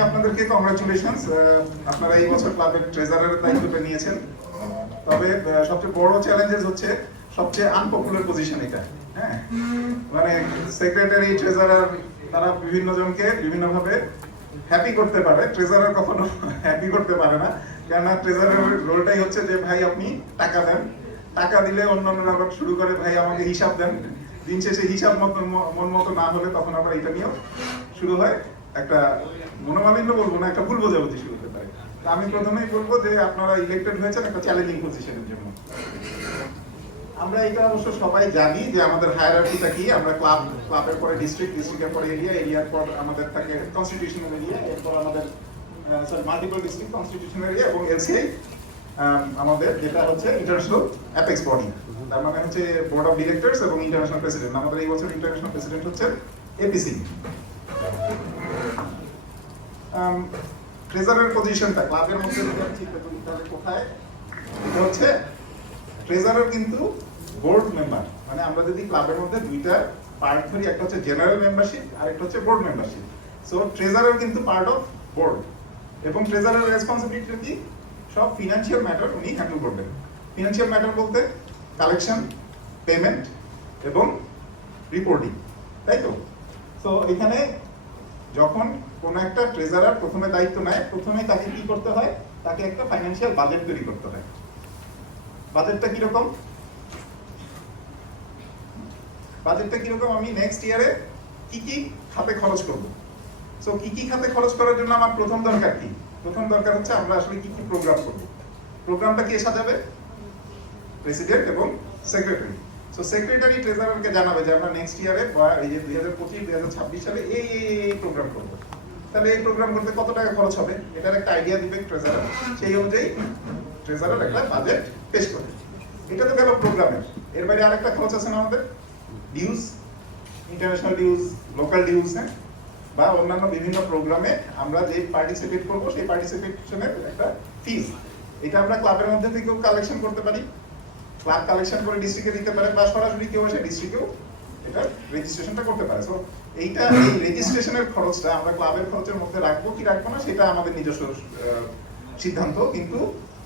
প্রথমেই আপনাদেরকে কংগ্রাচুলেশনস, আপনারা এই বছর ক্লাবের ট্রেজারারের দায়িত্বটা নিয়েছেন। তবে সবচেয়ে বড় চ্যালেঞ্জেস হচ্ছে সবচেয়ে আনপপুলার পজিশন এটা। হ্যাঁ, মানে সেক্রেটারি ট্রেজারার তারা বিভিন্ন জনকে বিভিন্নভাবে হ্যাপি করতে পারে, ট্রেজারার কখনো হ্যাপি করতে পারে না। কেননা ট্রেজারারের রোলটাই হচ্ছে যে ভাই আপনি টাকা দেন, টাকা দিলে অন্যান্যরা আবার শুরু করে ভাই আমাকে হিসাব দেন। দিন শেষে হিসাব মন মতো না হলে তখন আবার এটা নিয়েও শুরু হয় একটা মনোমালিন্য বলবো না, একটা ভুল বোঝাবুঝি শুরু হতে পারে। আমি প্রথমেই বলবো যে আপনারা ইলেক্টেড হয়েছেন একটা চ্যালেঞ্জিং পজিশনের জন্য। আমরা এটা অবশ্য সবাই জানি যে আমাদের হায়ারার্কিটা কি। আমরা ক্লাবের পরে ডিস্ট্রিক্ট, ডিস্ট্রিক্টের পরে এরিয়া, এরিয়ার পর আমাদের থাকে কনস্টিটিউশনাল এরিয়া, এরপর আমাদের মাল্টিপল ডিস্ট্রিক্ট কনস্টিটিউশনাল এরিয়া এবং এলসিআই আমাদের যেটা হচ্ছে ইন্টারন্যাশনাল অ্যাপেক্স বডি। তার মানে হচ্ছে বোর্ড অফ ডিরেক্টরস এবং ইন্টারন্যাশনাল প্রেসিডেন্ট। আমাদের এই বছর ইন্টারন্যাশনাল প্রেসিডেন্ট হচ্ছে এপিসি। ট্রেজারের পজিশনটা ক্লাবের মধ্যে তাহলে কোথায়? এটা হচ্ছে ট্রেজারার কিন্তু বোর্ড মেম্বার। মানে আমরা যদি ক্লাবের মধ্যে দুইটা পার্ট ধরি, একটা হচ্ছে জেনারেল মেম্বারশিপ আর একটা হচ্ছে বোর্ড মেম্বারশিপ। সো ট্রেজারার কিন্তু পার্ট অফ বোর্ড এবং ট্রেজারার রেসপন্সিবিলিটি কি? সব ফিনান্সিয়াল ম্যাটার উনি হ্যান্ডেল করবেন। ফিনান্সিয়াল ম্যাটার বলতে কালেকশন, পেমেন্ট এবং রিপোর্টিং, তাই তো? সো এখানে যখন কোন একটা ট্রেজারার প্রথমে দায়িত্ব নেয়, প্রথমে তাকে কি করতে হয়? তাকে একটা ফাইন্যান্সিয়াল বাজেট তৈরি করতে হয়। বাজেটটা কিরকম? বাজেটটা কিরকম? আমি নেক্সট ইয়ারে কি কি খাতে খরচ করব। সো কি কি খাতে খরচ করার জন্য আমার প্রথম দরকার কি? প্রথম দরকার হচ্ছে আমরা আসলে কি কি প্রোগ্রাম করব। প্রোগ্রামটা কে সাজাবে? প্রেসিডেন্ট এবং সেক্রেটারি। সো সেক্রেটারি ট্রেজারারকে জানাবে যে আমরা নেক্সট ইয়ারে বা এই যে 2025 2026 সালে এই প্রোগ্রাম করব। তাহলে এই প্রোগ্রাম করতে কত টাকা খরচ হবে এটার একটা আইডিয়া দিবে ট্রেজারার। সেই অনুযায়ী ট্রেজারার একটা বাজেট পেশ করবে। এটা তো গেল প্রোগ্রামের। এর বাইরে আরেকটা খরচ আছে না আমাদের? Dues, international dues, local dues, হ্যাঁ, বা অন্যান্য বিভিন্ন প্রোগ্রামে আমরা যে পার্টিসিপেট করব সেই পার্টিসিপেশনের একটা ফিস। এটা আমরা ক্লাবের মধ্যে থেকেও কালেকশন করতে পারি, ক্লাব কালেকশন করে ডিস্ট্রিক্টে দিতে পারে, বা সরাসরি কেউ এসে ডিস্ট্রিক্টেও এটা রেজিস্ট্রেশনটা করতে পারে। সো এই রেজিস্ট্রেশনের খরচটা আমরা ক্লাবের খরচের মধ্যে রাখবো কি রাখবো না সেটা আমাদের নিজস্ব সিদ্ধান্ত। কিন্তু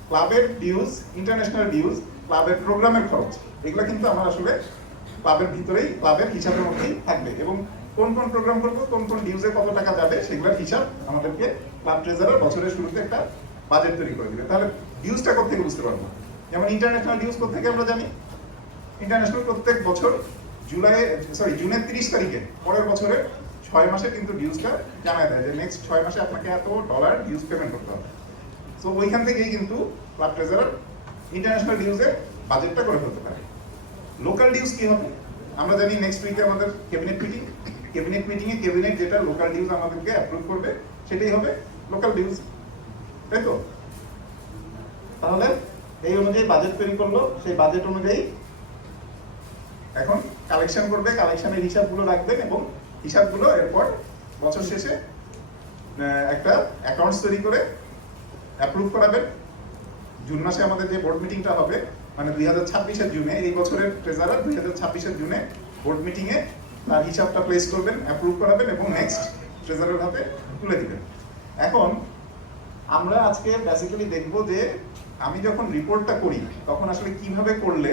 ক্লাবের ডিউজ, ইন্টারন্যাশনাল ডিউজ, ক্লাবের প্রোগ্রামের খরচ, এগুলো কিন্তু আমার আসলে ক্লাবের ভিতরেই ক্লাবের হিসাবের মধ্যেই থাকবে। এবং কোন কোন প্রোগ্রাম করবো, কোন কোন ডিউজে কত টাকা যাবে সেগুলোর হিসাব আমাদেরকে ক্লাব ট্রেজারার বছরের শুরুতে একটা বাজেট তৈরি করে দিবে। তাহলে ডিউজটা কোথেকে বুঝতে পারবো? যেমন ইন্টারন্যাশনাল ডিউজ কোথেকে আমরা জানি? ইন্টারন্যাশনাল প্রত্যেক বছর জুনের 30 তারিখে পরের বছরের 6 মাসে কিন্তু ডিউজটা জানায় দেয় যে নেক্সট 6 মাসে আপনাকে এত ডলার ডিউজ পেমেন্ট করতে হবে। সো ওইখান থেকেই কিন্তু ক্লাব ট্রেজারার ইন্টারন্যাশনাল ডিউজের বাজেটটা করে ফেলতে পারে। লোকাল ডিউজ কি হবে? আমরা জানি নেক্সট উইকে আমাদের ক্যাবিনেট মিটিং। ক্যাবিনেট মিটিংয়ে ক্যাবিনেট যেটা লোকাল ডিউজ আমাদেরকে অ্যাপ্রুভ করবে সেটাই হবে লোকাল ডিউজ, তাই তো? তাহলে এই অনুযায়ী বাজেট তৈরি করলো, সেই বাজেট অনুযায়ী এখন কালেকশন করবে, কালেকশনের হিসাবগুলো রাখবেন এবং হিসাবগুলো এরপর বছর শেষে একটা অ্যাকাউন্টস তৈরি করে অ্যাপ্রুভ করাবেন। জুন মাসে আমাদের যে বোর্ড মিটিংটা হবে, মানে 2026-এর জুনে, এই বছরের ট্রেজারার 2026-এর জুনে বোর্ড মিটিংয়ে তার হিসাবটা প্লেস করবেন, অ্যাপ্রুভ করাবেন এবং নেক্সট ট্রেজারার হাতে তুলে দিবেন। এখন আমরা আজকে বেসিক্যালি দেখব যে আমি যখন রিপোর্টটা করি তখন আসলে কিভাবে করলে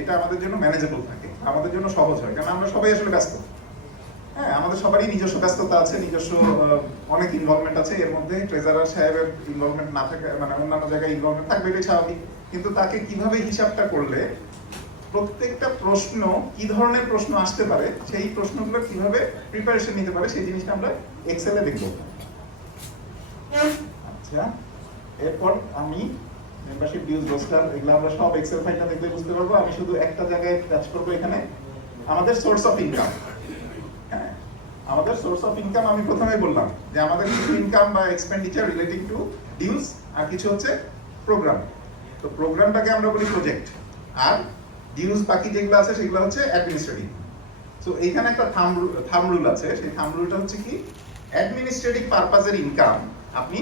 এটা আমাদের জন্য ম্যানেজেবল থাকে, আমাদের জন্য সহজ হয়। কারণ আমরা সবাই আসলে ব্যস্ত। হ্যাঁ, আমাদের সবারই নিজস্ব ব্যস্ততা আছে, নিজস্ব অনেক ইনভলভমেন্ট আছে। এর মধ্যে ট্রেজারার সাহেবের ইনভলভমেন্ট না থাকে, মানে অন্যান্য জায়গায় ইনভলভমেন্ট থাকবে, এটাই স্বাভাবিক। কিন্তু তাকে কিভাবে হিসাবটা করলে প্রত্যেকটা প্রশ্ন কি ধরনের প্রশ্ন আসতে পারে, সেই প্রশ্নগুলো কিভাবে প্রিপারেশন নিতে পারে, সেই জিনিসটা আমরা এক্সেলে দেখব। আচ্ছা, এরপর আমি মেম্বারশিপ ডিউজ রোস্টার এগুলো আমরা সব এক্সেল ফাইলটা দেখলে বুঝতে পারবো। আমি শুধু একটা জায়গায় টাচ করবো, এখানে আমাদের সোর্স অফ ইনকাম। হ্যাঁ, আমাদের সোর্স অফ ইনকাম আমি প্রথমেই বললাম যে আমাদের কিছু ইনকাম বা এক্সপেন্ডিচার রিলেটিং টু ডিউজ, আর কিছু হচ্ছে প্রোগ্রাম। তো প্রোগ্রামটাকে আমরা বলি প্রজেক্ট, আর ডিউজ বাকি যেগুলো আছে সেগুলো হচ্ছে অ্যাডমিনিস্ট্রেটিভ। সো এইখানে একটা থাম রুল আছে। সেই থাম রুলটা হচ্ছে কি, অ্যাডমিনিস্ট্রেটিভ পারপাজের ইনকাম আপনি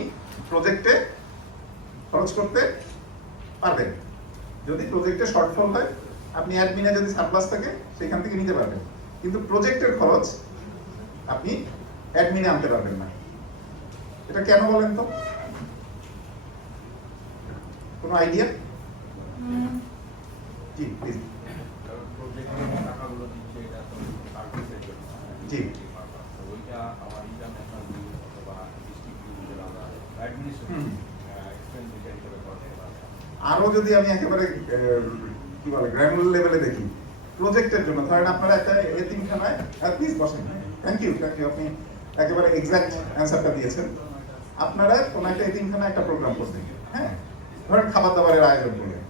প্রজেক্টে খরচ করতে পারবেন। যদি প্রজেক্টে শর্টফল হয়, আপনি অ্যাডমিনে যদি সারপ্লাস থাকে সেখান থেকে নিতে পারবেন। কিন্তু প্রজেক্টের খরচ আপনি অ্যাডমিনে আনতে পারবেন না। এটা কেন বলেন তো? কোনো আইডিয়া? G please. জি আরো যদি আমি একেবারে কি বলে গ্র্যানুলার লেভেলে দেখি, প্রজেক্টের জন্য ধরেন আপনারা একটা এতিমখানায়, প্লিজ বসেন, থ্যাংক ইউ আপনি একেবারে এক্সাক্ট অ্যান্সারটা দিয়েছেন। আপনারা কোন একটা এতিমখানায় একটা প্রোগ্রাম করবেন, হ্যাঁ, ধরেন খাবার দাবারের আয়োজন করলেন,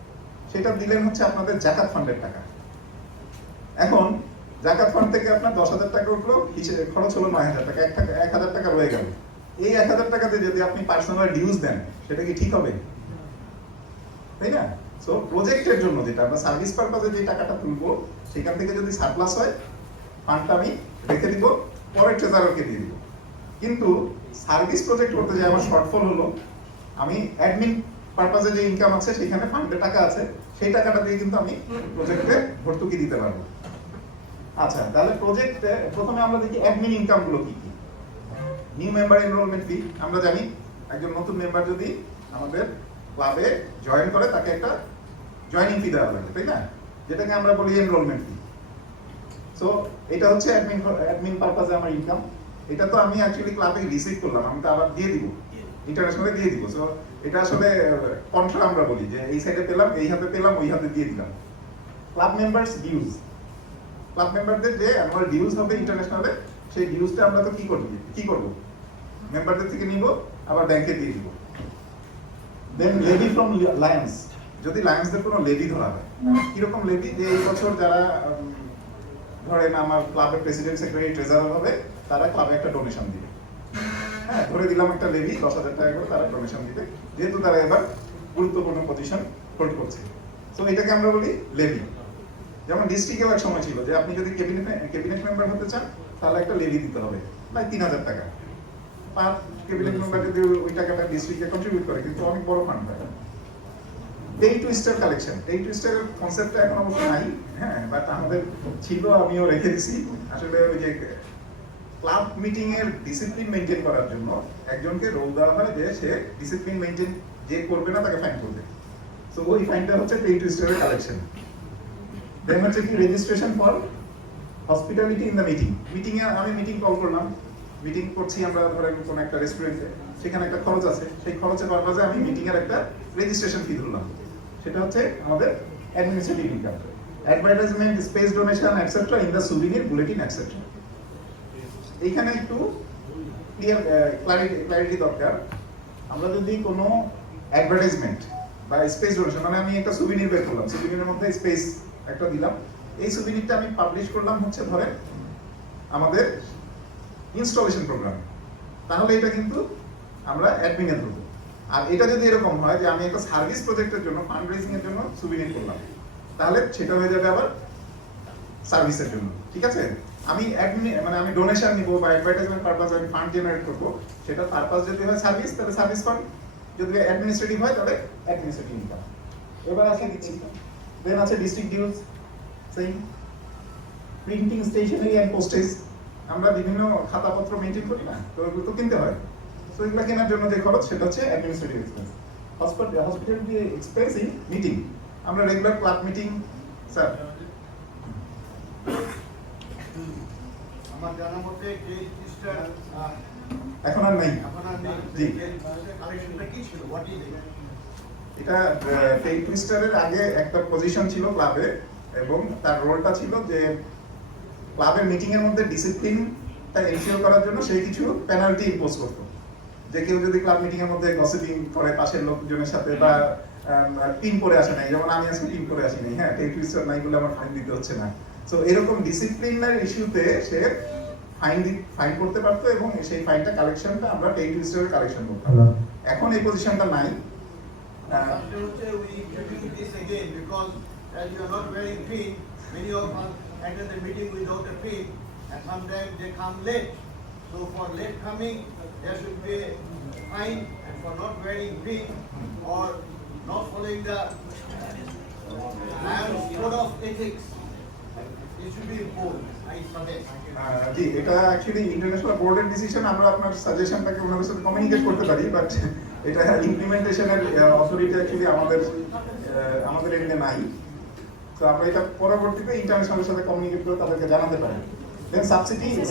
সেটা দিলেন হচ্ছে আপনাদের জাকাত ফান্ডের টাকা। এখন জাকাত ফান্ড থেকে আপনার 10,000 টাকা উঠলো, খরচ হলো 9,000 টাকা, 1,000 টাকা রয়ে গেল। এই 1,000 টাকাতে যদি আপনি পার্সোনাল ডিউজ দেন, সেটা কি ঠিক হবে? তাই না? সো প্রজেক্টের জন্য যেটা আমরা সার্ভিস পারপাসে যে টাকাটা তুলবো, সেখান থেকে যদি সারপ্লাস হয়, ফান্ডটা আমি রেখে দিব, পরের ট্রেজারারকে দিয়ে দিব। কিন্তু সার্ভিস প্রজেক্ট করতে যে আমার শর্টফল হলো, আমি অ্যাডমিন পারপাসে যে ইনকাম আছে, সেখানে ফান্ডে টাকা আছে, সেই টাকাটা দিয়ে কিন্তু আমি প্রজেক্টে ভর্তুকি দিতে পারবো। আচ্ছা, তাহলে প্রজেক্টে প্রথমে আমরা দেখি অ্যাডমিন ইনকাম গুলো কি কি। নিউ মেম্বার এনরোলমেন্ট ফি, আমরা জানি একজন নতুন মেম্বার যদি আমাদের ক্লাবে জয়েন করে, তাকে একটা জয়েনিং ফি দেওয়া লাগে, তাই না? যেটাকে আমরা বলি এনরোলমেন্ট ফি। সো এটা হচ্ছে অ্যাডমিন পারপাসে আমার ইনকাম। এটা তো আমি অ্যাকচুয়ালি ক্লাবে রিসিভ করলাম, আমি তো আবার দিয়ে দিব, ইন্টারন্যাশনালে দিয়ে দিব। সো এটা আসলে কন্ট্রা আমরা বলি যে এই সাইডে পেলাম, এই হাতে পেলাম, ওই হাতে দিয়ে দিলাম। ক্লাব মেম্বারস ডিউজ, ক্লাব মেম্বারদের যে অ্যানুয়াল ডিউজ হবে ইন্টারন্যাশনালে, সেই ডিউজটা আমরা তো কি করব মেম্বারদের থেকে নিব, আবার ব্যাংকে দিয়ে দিব। দেন লেভি ফ্রম লায়ন্স, যদি লায়ন্সদের কোনো লেভি ধরা হয়, কিরকম লেভি, যে এই বছর যারা ধরেন আমার ক্লাবের প্রেসিডেন্ট, সেক্রেটারি, ট্রেজারার হবে, তারা ক্লাবে একটা ডোনেশন দিবে। হ্যাঁ, ধরে দিলাম একটা লেভি 10,000 টাকা করে তারা ডোনেশন দিবে, যেহেতু তারা এবার গুরুত্বপূর্ণ পজিশন হোল্ড করছে। সো এটাকে আমরা বলি লেভি। যেমন ডিস্ট্রিক্টেও এক সময় ছিল যে আপনি যদি ক্যাবিনেট মেম্বার হতে চান, তাহলে একটা লেভি দিতে হবে, প্রায় 3,000 টাকা। পার ক্যাবিনেট মেম্বার যদি ওই টাকাটা ডিস্ট্রিক্টে কন্ট্রিবিউট করে, কিন্তু অনেক বড় ফান্ড হয়। Pay to star collection, pay to স্টারের কনসেপ্টটা এখন অবশ্য নাই, হ্যাঁ, বাট আমাদের ছিল, আমিও রেখে দিছি। আসলে ওই যে ক্লাব মিটিং এর ডিসিপ্লিন মেইনটেইন করার জন্য একজনকে রোল দেওয়া হয় যে সে ডিসিপ্লিন মেইনটেইন যে করবে না তাকে ফাইন করবে। সো ওই ফাইনটা হচ্ছে পে টু স্টারের কালেকশন। দেন হচ্ছে কি registration for hospitality in the meeting. Meeting এ আমি মিটিং কল করলাম, মিটিং করছি আমরা ধরেন কোন একটা রেস্টুরেন্টে, সেখানে একটা খরচ আছে, সেই খরচের পারপাসে আমি মিটিং এর একটা রেজিস্ট্রেশন ফি ধরলাম, সেটা হচ্ছে আমাদের administrative income. Advertisement, space donation etcetera in the souvenir bulletin etcetera. এইখানে একটু ক্লারিটি দরকার। আমরা যদি কোনো অ্যাডভার্টাইজমেন্ট বা স্পেস ডোনেশন, মানে আমি একটা সুভিনির বের করলাম, সুভিনির মধ্যে স্পেস একটা দিলাম, এই সুভিনিরটা আমি পাবলিশ করলাম হচ্ছে ধরেন আমাদের ইনস্টলেশন প্রোগ্রাম, তাহলে এটা কিন্তু আমরা অ্যাডমিনে ধরবো। আর এটা যদি এরকম হয় যে আমি একটা সার্ভিস প্রজেক্টের জন্য, ফান্ড রেজিং এর জন্য সুভিনির করলাম, তাহলে সেটা হয়ে যাবে আবার সার্ভিসের জন্য। ঠিক আছে? আমি মানে আমি ডোনেশন নিব বা অ্যাডভার্টাইজমেন্ট পারপাসে আমি ফান্ড জেনারেট করব, সেটা পারপাস যদি হয় সার্ভিস, তাহলে সার্ভিস ফান্ড, যদি অ্যাডমিনিস্ট্রেটিভ হয় তাহলে অ্যাডমিনিস্ট্রেটিভ ইনকাম। এবার আসে দিচ্ছি, দেন আছে ডিস্ট্রিক্ট ডিউজ, সেই প্রিন্টিং, স্টেশনারি এন্ড পোস্টেজ, আমরা বিভিন্ন খাতাপত্র মেইনটেইন করি না, তো এগুলো তো কিনতে হয়। সো এগুলো কেনার জন্য যে খরচ, সেটা হচ্ছে administrative expense. Hospitality expense in meeting, আমরা রেগুলার ক্লাব মিটিং, স্যার আমার জানা মতে যে এখন আর নাই। জি, কালেকশনটা কি ছিল, হোয়াট ইজ ইট? এটা টেক টুইস্টারের আগে একটা পজিশন ছিল ক্লাবে, এবং তার রোলটা ছিল যে ক্লাবের মিটিং এর মধ্যে ডিসিপ্লিনটা এনশিওর করার জন্য সেই কিছু পেনাল্টি ইম্পোজ করতো। যে কেউ যদি ক্লাব মিটিং এর মধ্যে গসিপিং করে পাশের লোকজনের সাথে, বা টিম করে আসে নাই, যেমন আমি আজকে টিম করে আসি নাই, হ্যাঁ, টেক টুইস্টার নাই বলে আমার ফাইন দিতে হচ্ছে না। সো এরকম ডিসিপ্লিনারি ইস্যুতে সে ফাইন করতে পারতো, এবং সেই ফাইনটা কালেকশনটা আমরা টেক টুইস্টারের কালেকশন করতাম। এখন এই পজিশনটা নাই। We introduce this again because as you are not wearing pin, many of us attend the meeting without a pin, and sometimes they come late. So for late coming, there should be a fine, and for not wearing pin or not following the Lions Code of Ethics, it should be imposed, I suggest. জি, এটা actually international বোর্ডের decision, আমরা আপনার সাজেশনটাকে ওনাদের সাথে communicate করতে পারি, but এটা ইমপ্লিমেন্টেশনের authority actually আমাদের এন্ডে নাই। তো আমরা এটা পরবর্তীতে ইন্টারন্যাশনালের সাথে কমিউনিকেট করে তাদেরকে জানাতে পারি। Then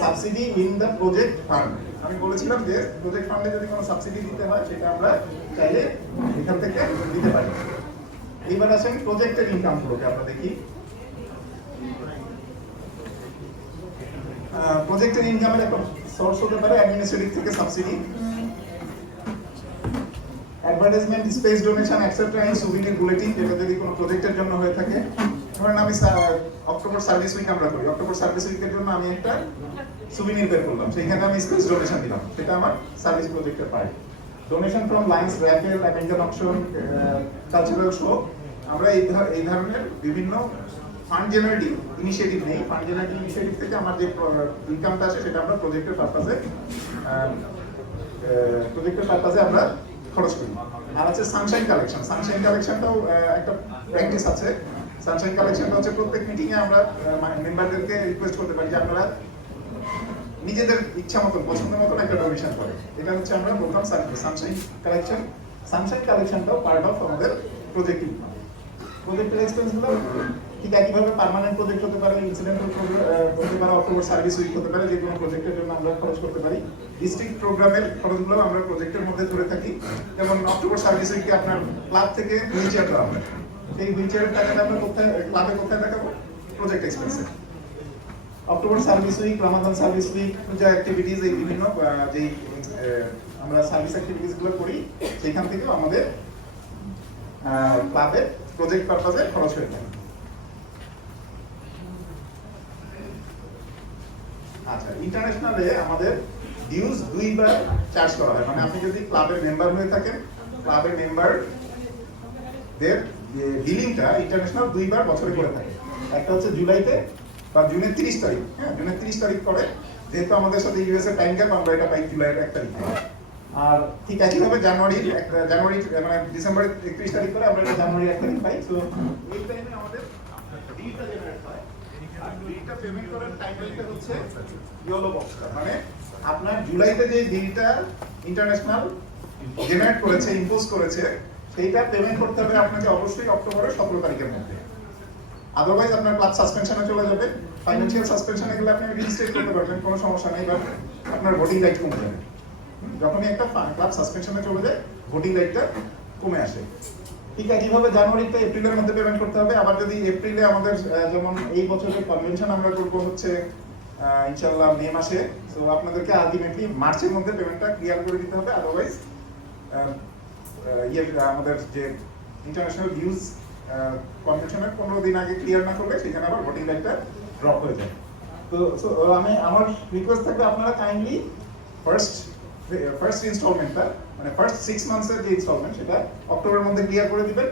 subsidy in the project fund, আমি বলেছিলাম যে প্রজেক্ট ফান্ডে যদি কোনো সাবসিডি দিতে হয় সেটা আমরা চাইলে এখান থেকে দিতে পারি। এবার আসেন প্রজেক্টের ইনকামগুলোকে আমরা দেখি। প্রজেক্টের ইনকামের একটা সোর্স হতে পারে অ্যাডমিনিস্ট্রেটিভ থেকে subsidy, advertisement, space donation, etcetera in souvenir bulletin, যেটা যদি কোনো প্রজেক্টের জন্য হয়ে থাকে। ধরেন আমি অক্টোবর সার্ভিস উইক আমরা করি, অক্টোবর সার্ভিস উইকের জন্য আমি একটা সুভিনির বের করলাম, সেখানে আমি স্পেস ডোনেশন দিলাম, সেটা আমার সার্ভিস প্রজেক্টের part. Donation from Lions, raffle, American auction, cultural show, আমরা এই ধরনের বিভিন্ন ফান্ড জেনারেটিং ইনিশিয়েটিভ নেই। ফান্ড জেনারেটিং ইনিশিয়েটিভ থেকে আমার যে ইনকামটা আসে সেটা আমরা প্রজেক্টের পারপাসে আমরা খরচ করি। আর আছে সানশাইন কালেকশন। সানশাইন কালেকশনটাও একটা প্র্যাকটিস আছে। সানশাইন কালেকশনটা হচ্ছে প্রত্যেক মিটিংয়ে আমরা মেম্বারদেরকে রিকোয়েস্ট করতে পারি যে আপনারা নিজেদের ইচ্ছা মতন পছন্দ মতন একটা ডোনেশন করে। এটা হচ্ছে আমরা বলতাম সানশাইন কালেকশন। সানশাইন কালেকশনটাও পার্ট অফ আমাদের প্রজেক্ট ইনকাম। প্রজেক্টের এক্সপেন্সগুলো ঠিক একইভাবে পার্মানেন্ট প্রজেক্ট হতে পারে, ইনসিডেন্টাল হতে পারে, অক্টোবর সার্ভিস উইক হতে পারে, যে কোনো প্রজেক্টের জন্য আমরা খরচ করতে পারি। ডিস্ট্রিক্ট প্রোগ্রামের খরচগুলো আমরা প্রজেক্টের মধ্যে ধরে থাকি। যেমন অক্টোবর সার্ভিস উইকে আপনার ক্লাব থেকে হুইল চেয়ার দেওয়া হয়, সেই হুইল চেয়ারের টাকাটা আমরা ক্লাবে কোথায় দেখাবো? প্রজেক্ট এক্সপেন্সে। October service week, Ramadan service week, puja activities, এই বিভিন্ন যেই আমরা সার্ভিস অ্যাক্টিভিটিসগুলো করি সেখান থেকেও আমাদের ক্লাবের প্রজেক্ট পারপাসে খরচ হয়ে থাকে। আচ্ছা, ইন্টারন্যাশনালে আমাদের ডিউজ দুইবার চার্জ করা হয়। মানে আপনি যদি ক্লাবের মেম্বার হয়ে থাকেন, ক্লাবের মেম্বারদের বিলিংটা ইন্টারন্যাশনাল দুইবার বছরে করে থাকে। একটা হচ্ছে জুলাইতে বা জুনের 30 তারিখ, হ্যাঁ জুনের 30 তারিখ করে, যেহেতু আমাদের সাথে ইউএসএ টাইম গ্যাপ, আমরা এটা পাই জুলাইয়ের 1 তারিখে। আর ঠিক একইভাবে জানুয়ারি মানে ডিসেম্বরের 31 তারিখ করে আমরা জানুয়ারির 1 তারিখ পাই। তো এই টাইমে আমাদের ডিলটা জেনারেট হয়। আর ডিলটা পেমেন্ট করার টাইমলাইনটা হচ্ছে ইয়েলো বক্সটা, মানে আপনার জুলাইতে যে ডিলটা ইন্টারন্যাশনাল জেনারেট করেছে, ইম্পোজ করেছে, সেইটা পেমেন্ট করতে হবে আপনাকে অবশ্যই অক্টোবরের 17 তারিখের মধ্যে। আদারওয়াইজ আপনার ক্লাব সাসপেনশনে চলে যাবে। ফাইন্যান্সিয়াল সাসপেনশনে গেলে আপনি রেজিস্ট্রেট করতে পারবেন, কোনো সমস্যা নেই, বাট আপনার ভোটিং রাইট কমে যাবে। যখনই একটা ক্লাব সাসপেনশনে চলে যায়, ভোটিং রাইটটা কমে আসে। ঠিক একইভাবে জানুয়ারিতে এপ্রিলের মধ্যে পেমেন্ট করতে হবে। আবার যদি এপ্রিলে আমাদের যেমন এই বছরের কনভেনশন আমরা করবো হচ্ছে ইনশাআল্লাহ মে মাসে, তো আপনাদেরকে আলটিমেটলি মার্চের মধ্যে পেমেন্টটা ক্লিয়ার করে দিতে হবে। আদারওয়াইজ আমাদের যে ইন্টারন্যাশনাল ডিউজ কনভেনশনের 15 দিন আগে ক্লিয়ার না করলে সেখানে আবার ভোটিং রাইটটা ড্রপ হয়ে যায়। তো আমার রিকোয়েস্ট থাকবে আপনারা কাইন্ডলি ফার্স্ট ইনস্টলমেন্টটা, মানে ফার্স্ট 6 মান্থসের যে ইনস্টলমেন্ট, সেটা অক্টোবরের মধ্যে ক্লিয়ার করে দিবেন।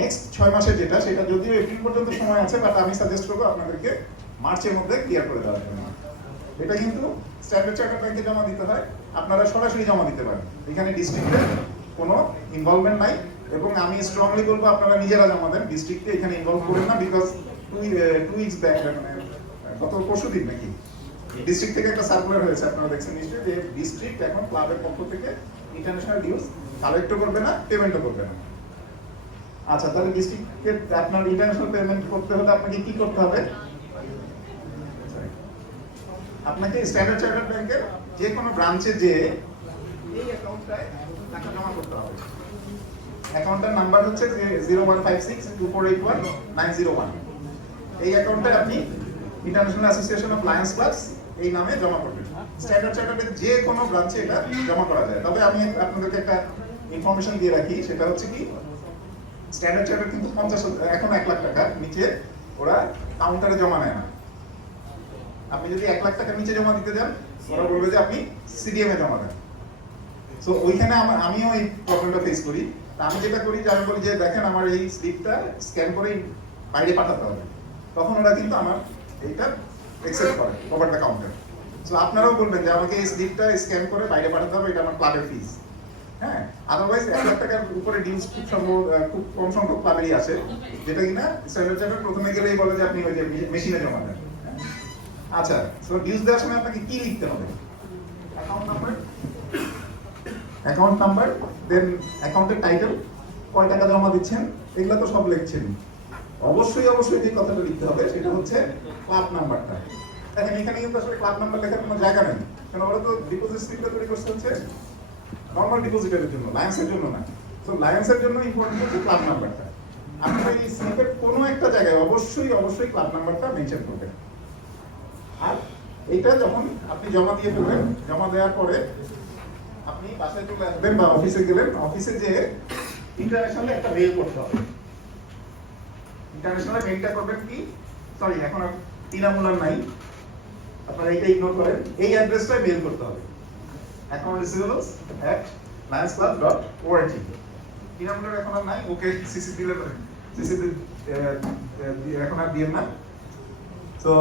নেক্সট 6 মাসের যেটা, সেটা যদিও এপ্রিল পর্যন্ত সময় আছে, বাট আমি সাজেস্ট করবো আপনাদেরকে মার্চের মধ্যে ক্লিয়ার করে দেওয়ার জন্য। এটা কিন্তু স্ট্যান্ডার্ড চার্টার্ড ব্যাংকে জমা দিতে হয়, আপনারা সরাসরি জমা দিতে পারেন, এখানে ডিস্ট্রিক্টের কোনো ইনভলভমেন্ট নাই। এবং আমি স্ট্রংলি বলবো আপনারা নিজেরা জমা দেন, ডিস্ট্রিক্টকে এখানে ইনভলভ করেন না। বিকজ 2 উইকস ব্যাক, মানে গত পরশুদিন নাকি ডিস্ট্রিক্ট থেকে একটা সার্কুলার হয়েছে, আপনারা দেখছেন নিশ্চয়ই, যে ডিস্ট্রিক্ট এখন ক্লাবের পক্ষ থেকে ইন্টারন্যাশনাল ডিউজ কালেক্টও করবে না, পেমেন্টও করবে না। আচ্ছা, তাহলে ডিস্ট্রিক্টকে আপনার ইন্টারন্যাশনাল পেমেন্ট করতে হলে আপনাকে কি করতে হবে? আপনাকে স্ট্যান্ডার্ড চার্টার্ড ব্যাংকের যে কোনো ব্রাঞ্চে যে এই অ্যাকাউন্টটায় টাকা জমা করতে হবে। অ্যাকাউন্টের নাম্বার হচ্ছে 01562481 এই অ্যাকাউন্টে আপনি international association of Lions clubs এই নামে জমা করবেন। স্ট্যান্ডার্ড চার্টার্ডের যে কোনো ব্রাঞ্চে এটা জমা করা যায়। তবে আমি আপনাদেরকে একটা ইনফরমেশন দিয়ে রাখি, সেটা হচ্ছে কি স্ট্যান্ডার্ড চার্টার কিন্তু 1 লাখ টাকার নিচে ওরা কাউন্টারে জমা নেয় না। আপনি যদি 1 লাখ টাকার নিচে জমা দিতে যান, ওরা বলবে যে আপনি সিডিএম এ জমা দেন। সো ওইখানে আমিও এই প্রবলেমটা ফেস করি। আমি যেটা করি যে আমি বলি যে দেখেন আমার এই স্লিপটা স্ক্যান করে বাইরে পাঠাতে হবে, তখন ওরা কিন্তু আমার এইটা অ্যাকসেপ্ট করে ওভার দ্য কাউন্টার। সো আপনারাও বলবেন যে আমাকে এই স্লিপটা স্ক্যান করে বাইরে পাঠাতে হবে, এটা আমার ক্লাবের ফিস। হ্যাঁ, আদারওয়াইজ 1 লাখ টাকার উপরে ডিউস খুব কম সংখ্যক ক্লাবেরই আছে, যেটা কিনা স্ট্যান্ডার্ড চার্টার প্রথমে গেলেই বলে যে আপনি ওই যে মেশিনে জমা দেন। হ্যাঁ? আচ্ছা, সো ডিউস দেওয়ার সময় আপনাকে কি লিখতে হবে? অ্যাকাউন্ট নাম্বার, দেন অ্যাকাউন্টের টাইটেল, কয় টাকা জমা দিচ্ছেন, এগুলো তো সব লিখছেন। অবশ্যই যে কথাটা লিখতে হবে সেটা হচ্ছে ক্লাব নাম্বারটা। দেখেন এখানে কিন্তু আসলে ক্লাব নাম্বার লেখার কোনো জায়গা নেই, কারণ ওরা তো ডিপোজিট স্লিপটা তৈরি করতে হচ্ছে নর্মাল ডিপোজিটারের জন্য, লায়েন্সের জন্য না। সো লায়েন্সের জন্য ইম্পর্টেন্ট হচ্ছে ক্লাব নাম্বারটা। আপনারা এই স্লিপের কোনো একটা জায়গায় অবশ্যই ক্লাব নাম্বারটা মেনশন করবেন। আর এইটা যখন আপনি জমা দিয়ে ফেলবেন, জমা দেওয়ার পরে আপনি বাসায় চলে আসবেন বা অফিসে গেলেন, অফিসে যেয়ে ইন্টারন্যাশনালে একটা মেইল করতে হবে। ইন্টারন্যাশনালে মেইলটা করবেন কি, সরি এখন আর তৃণমূলার নাই, আপনারা এইটা ইগনোর করেন, এই অ্যাড্রেসটায় মেইল করতে হবে, অ্যাকাউন্ট রিসিভেবলস @lionsclub.org। তৃণমূলের এখন আর নাই, ওকে সিসি দিলে সিসি এখন আর দিয়েন না। তো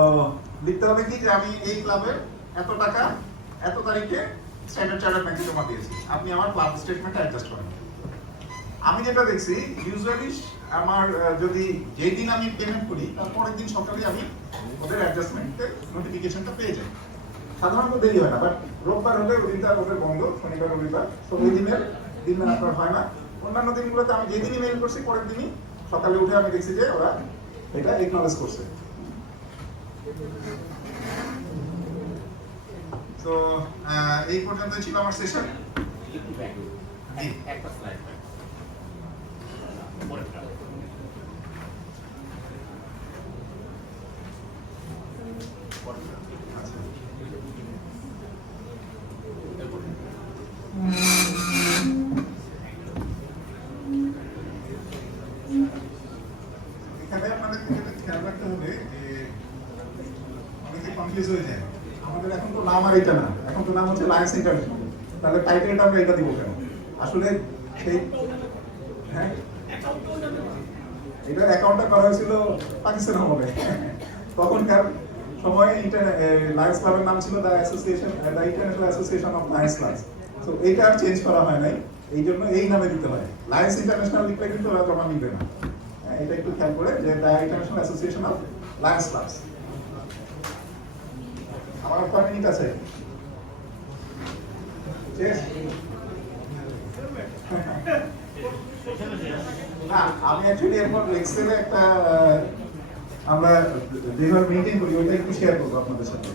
লিখতে হবে কি যে আমি এই ক্লাবের এত টাকা এত তারিখে স্ট্যান্ডার্ড চার্টার্ড ব্যাংকে জমা দিয়েছি, আপনি আমার ক্লাব স্টেটমেন্টটা অ্যাডজাস্ট করেন। আমি যেটা দেখছি ইউজুয়ালি আমার যদি যেই দিন আমি পেমেন্ট করি তার পরের দিন সকালে আমি ওদের অ্যাডজাস্টমেন্টের নোটিফিকেশনটা পেয়ে যাই। সাধারণত দেরি হয় না, বাট রোববার হলে ওই দিনটা ওদের বন্ধ, শনিবার রবিবার, তো ওই দিনের দিন আপনার হয় না। অন্যান্য দিনগুলোতে আমি যেদিনই মেইল করছি পরের দিনই সকালে উঠে আমি দেখছি যে ওরা এটা একনলেজ করছে। তো এই পর্যন্ত ছিল আমার সেশন। একটা স্লাইড এখানে আপনাদেরকে যেটা খেয়াল রাখতে হবে যে অনেকে কনফিউজ হয়ে যায়, আমাদের এখন তো নাম আর এটা না, এখন তো নাম হচ্ছে লায়েন্স ইন্টারন্যাশনাল, তাহলে টাইটেলটা আমরা এটা দিব কেন? আসলে সেই হ্যাঁ এটার অ্যাকাউন্টটা করা হয়েছিল পাকিস্তান আমলে, তখনকার সময়ে লায়েন্স ক্লাবের নাম ছিল the international association of lines clubs. তো এইটা আর চেঞ্জ করা হয় নাই, এই জন্য এই নামে দিতে হয়। লায়েন্স ইন্টারন্যাশনাল লিখলে কিন্তু ওরা জমা নিবে না, এটা একটু খেয়াল করে যে the international association of lines clubs. আমার কয় মিনিট আছে? না, আমি অ্যাকচুয়ালি এরপর এক্সেলে একটা আমরা যেভাবে মেইনটেইন করি ওইটা একটু শেয়ার করবো আপনাদের সাথে।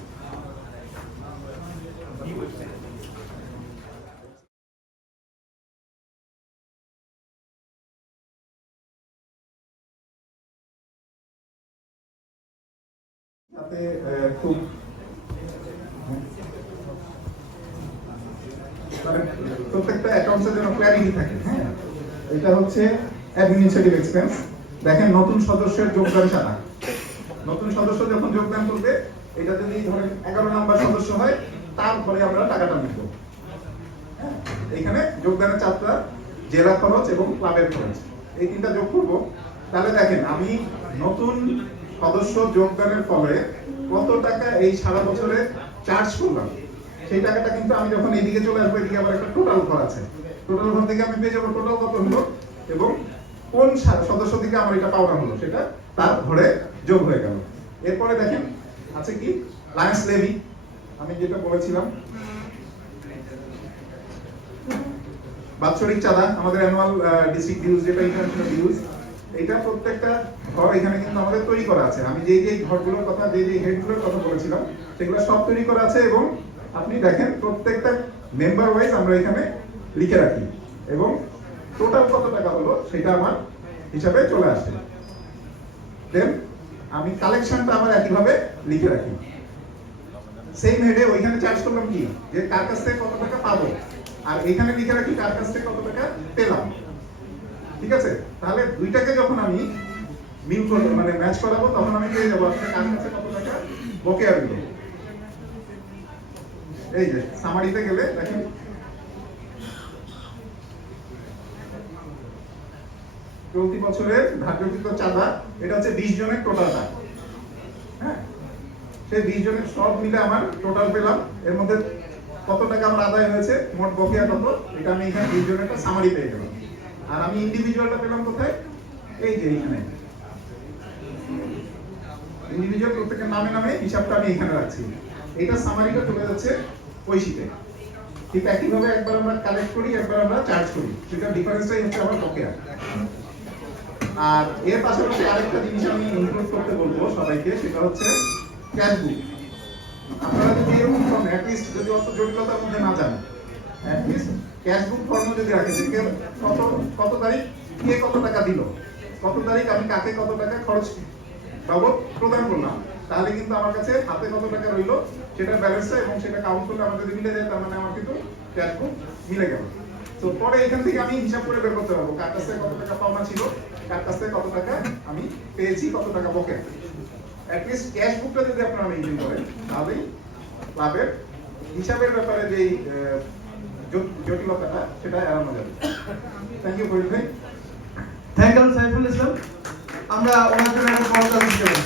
তাতে খুব মানে প্রত্যেকটা অ্যাকাউন্টসের জন্য ক্ল্যারিটি থাকে। হ্যাঁ, এটা হচ্ছে অ্যাডমিনিস্ট্রেটিভ এক্সপেন্স। দেখেন নতুন সদস্যের যোগদান ছাড়া, নতুন সদস্য যখন যোগদান করবে, এটা যদি ধরেন 11 নাম্বার সদস্য হয় তারপরে আমরা টাকাটা নিব। হ্যাঁ, এখানে যোগদানের চার্জটা, জেলা খরচ এবং ক্লাবের খরচ, এই তিনটা যোগ করব। তাহলে দেখেন আমি নতুন সদস্য যোগদানের ফলে কত টাকা এই সারা বছরে চার্জ করলাম, সেই টাকাটা কিন্তু আমি যখন এইদিকে চলে আসবো, এদিকে আবার একটা টোটাল ঘর আছে, টোটাল ঘর থেকে আমি পেয়ে যাবো টোটাল কত হলো এবং কোন সদস্য থেকে আমার এটা পাওনা হলো সেটা তার ঘরে যোগ হয়ে গেল। এরপরে দেখেন আছে কি লায়েন্স লেভি, আমি যেটা বলেছিলাম বাৎসরিক চাঁদা, আমাদের অ্যানুয়াল ডিস্ট্রিক্ট ডিউজ, যেটা ইন্টারন্যাশনাল ডিউজ, এটা প্রত্যেকটা ঘর এখানে কিন্তু আমাদের তৈরি করা আছে। আমি যে ঘরগুলোর কথা, যে হেডগুলোর কথা বলেছিলাম সেগুলো সব তৈরি করা আছে এবং আপনি দেখেন প্রত্যেকটা মেম্বার ওয়াইজ আমরা এখানে লিখে রাখি এবং টোটাল কত টাকা হলো সেটা আমার হিসাবে চলে আসে। দেন আমি কালেকশনটা আমার একইভাবে লিখে রাখি, সেম হেডে ওইখানে চার্জ করলাম কি যে কার কাছ থেকে কত টাকা পাবো, আর এখানে লিখে রাখি কার কাছ থেকে কত টাকা পেলাম। ঠিক আছে, তাহলে দুইটাকে যখন আমি মিল করবো মানে ম্যাচ করাবো, তখন আমি পেয়ে যাবো আসলে কার কাছে কত টাকা বকেয়া দিল। এই যে সামারিতে গেলে দেখেন চলতি বছরের ধার্যকৃত চাঁদা, এটা হচ্ছে 20 জনের টোটালটা। হ্যাঁ, সেই 20 জনের সব মিলে আমার টোটাল পেলাম, এর মধ্যে কত টাকা আমার আদায় হয়েছে, মোট বকেয়া কত, এটা আমি এখানে এই জন্য একটা সামারি পেয়ে গেলাম। আর আমি ইন্ডিভিজুয়ালটা পেলাম কোথায়, এই যে এইখানে ইন্ডিভিজুয়াল প্রত্যেকের নামে নামে হিসাবটা আমি এখানে রাখছি। এটা সামারিটা চলে যাচ্ছে ওই শীটে। ঠিক একইভাবে একবার আমরা কালেক্ট করি, একবার আমরা চার্জ করি, সেটা ডিফারেন্সটাই হচ্ছে আমার বকেয়া। আর এর পাশাপাশি আরেকটা জিনিস আমি ইনক্লুড করতে বলবো সবাইকে, সেটা হচ্ছে ক্যাশ বুক। আপনারা যদি এরকম ফর্ম অ্যাটলিস্ট যদি অত জটিলতার মধ্যে না যান, অ্যাটলিস্ট ক্যাশ বুক ফর্ম যদি রাখেন যে কে কত কত তারিখ কে কত টাকা দিল, কত তারিখ আমি কাকে কত টাকা খরচ বাবদ প্রদান করলাম, তাহলে কিন্তু আমার কাছে হাতে কত টাকা রইলো সেটা ব্যালেন্সটা এবং সেটা কাউন্ট করলে আমার যদি মিলে যায়, তার মানে আমার কিন্তু ক্যাশ বুক মিলে গেল। তো পরে এখান থেকে আমি হিসাব করে বের করতে পারবো কার কাছ থেকে কত টাকা পাওনা ছিল, কার কাছ থেকে কত টাকা আমি পেয়েছি, কত টাকা বকেয়া। অ্যাটলিস্ট ক্যাশ বুকটা যদি আপনারা মেনটেন করেন, তাহলেই ক্লাবের হিসাবের ব্যাপারে যে জটিলতাটা সেটা এড়ানো যাবে। থ্যাংক ইউ ফরিদ ভাই। Thank you Saiful Islam. আমরা ওনার জন্য একটা করতালি দিতে পারি।